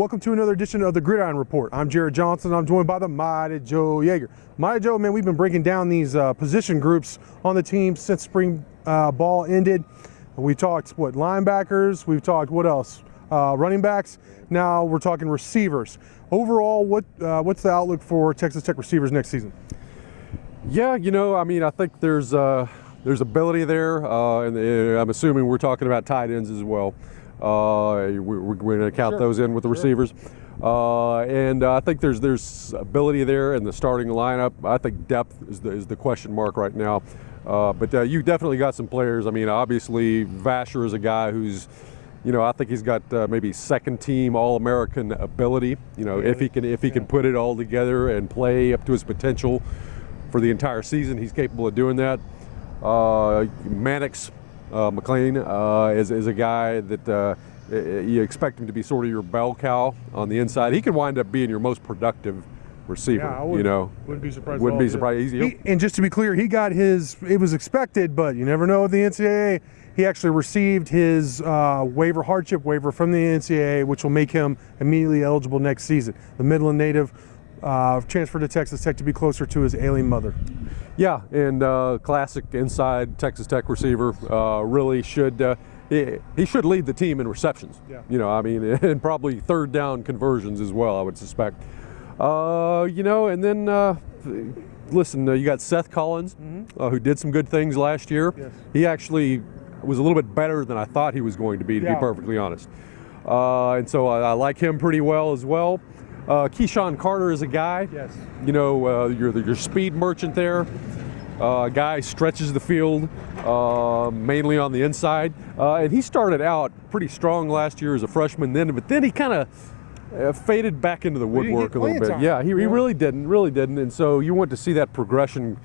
Welcome to another edition of the Gridiron Report. I'm Jarret Johnson. I'm joined by the mighty Joe Yeager. Mighty Joe, man, we've been breaking down these position groups on the team since spring ball ended. We talked, linebackers. We've talked, what else? Running backs. Now we're talking receivers. Overall, what's the outlook for Texas Tech receivers next season? Yeah, I think there's ability there, and I'm assuming we're talking about tight ends as well. We're going to count those in with the receivers, and I think there's ability there in the starting lineup. I think depth is the question mark right now, but you definitely got some players. I mean, obviously Vasher is a guy who's, I think he's got maybe second team All-American ability. If he can put it all together and play up to his potential for the entire season, he's capable of doing that. Mannix McLean is a guy that you expect him to be sort of your bell cow on the inside. He could wind up being your most productive receiver. Yeah, wouldn't be surprised. Wouldn't be surprised. And just to be clear, he got his. It was expected, but you never know with the NCAA. He actually received his hardship waiver from the NCAA, which will make him immediately eligible next season. The Midland native transferred to Texas Tech to be closer to his ailing mother. Yeah, and classic inside Texas Tech receiver, really should he should lead the team in receptions. Yeah. And probably third down conversions as well, I would suspect. And then listen, you got Seth Collins, who did some good things last year. Yes. He actually was a little bit better than I thought he was going to be perfectly honest. And so I like him pretty well as well. Keyshawn Carter is a guy, yes. Your speed merchant there. Guy stretches the field, mainly on the inside. And he started out pretty strong last year as a freshman, but then he kind of faded back into the woodwork a little bit. Time. Yeah, he really didn't. And so you want to see that progression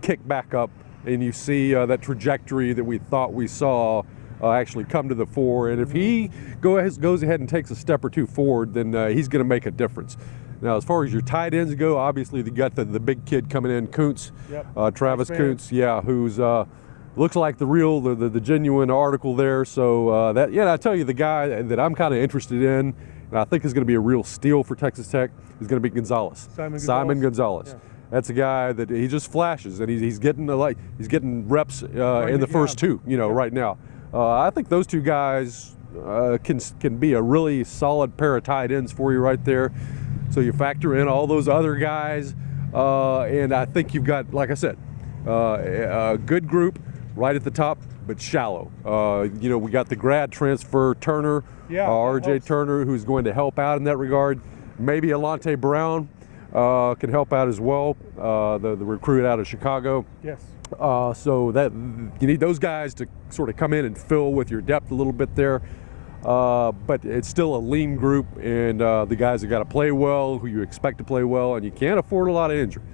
kick back up, and you see that trajectory that we thought we saw actually come to the fore. And if he goes ahead and takes a step or two forward, then he's going to make a difference. Now, as far as your tight ends go, obviously you got the big kid coming in, Kuntz, Travis Kuntz, who's looks like the genuine article there. So I tell you, the guy that I'm kind of interested in, and I think is going to be a real steal for Texas Tech, is going to be Gonzalez. Simon Gonzalez. Yeah. That's a guy that he just flashes, and he's getting reps in the first two, right now. I think those two guys can be a really solid pair of tight ends for you right there. So you factor in all those other guys, and I think you've got, like I said, a good group right at the top, but shallow. We got the grad transfer Turner, RJ Turner, who's going to help out in that regard. Maybe Alante Brown can help out as well, the recruit out of Chicago. Yes. So that you need those guys to sort of come in and fill with your depth a little bit there. But it's still a lean group, and the guys that got to play well, who you expect to play well, and you can't afford a lot of injuries.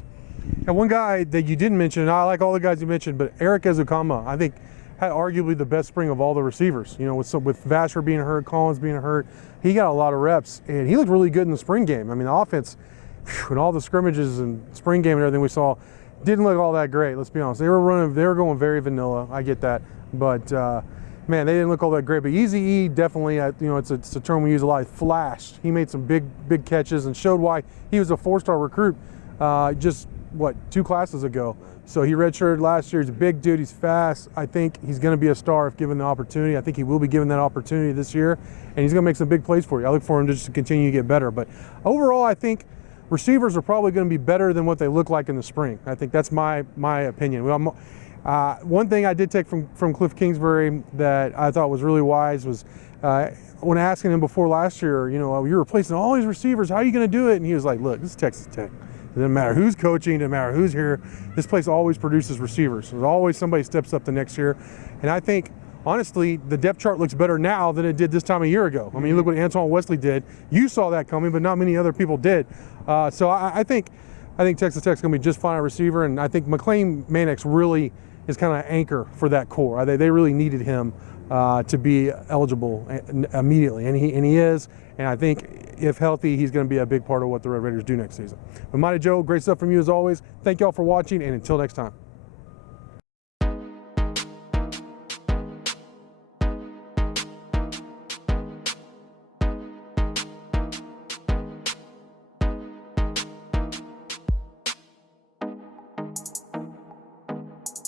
And one guy that you didn't mention, and I like all the guys you mentioned, but Eric Ezukama, I think, had arguably the best spring of all the receivers. With Vasher being hurt, Collins being hurt, he got a lot of reps, and he looked really good in the spring game. I mean, the offense, and all the scrimmages and spring game and everything we saw, didn't look all that great. Let's be honest. They were going very vanilla. I get that, but man, they didn't look all that great. But Easy E definitely, it's a term we use a lot. Flashed. He made some big catches and showed why he was a 4-star recruit. Just 2 classes ago. So he redshirted last year. He's a big dude. He's fast. I think he's going to be a star if given the opportunity. I think he will be given that opportunity this year, and he's going to make some big plays for you. I look for him to just continue to get better. But overall, I think receivers are probably going to be better than what they look like in the spring. I think that's my opinion. One thing I did take from Cliff Kingsbury that I thought was really wise was when asking him before last year, you're replacing all these receivers. How are you going to do it? And he was like, look, this is Texas Tech. It doesn't matter who's coaching, it doesn't matter who's here. This place always produces receivers. There's always somebody steps up the next year. And I think, honestly, the depth chart looks better now than it did this time a year ago. I mean, look what Antoine Wesley did. You saw that coming, but not many other people did. So I think Texas Tech's going to be just fine at receiver, and I think McLean Mannix really is kind of an anchor for that core. They really needed him to be eligible immediately, and he is. And I think if healthy, he's going to be a big part of what the Red Raiders do next season. But Mighty Joe, great stuff from you as always. Thank you all for watching, and until next time.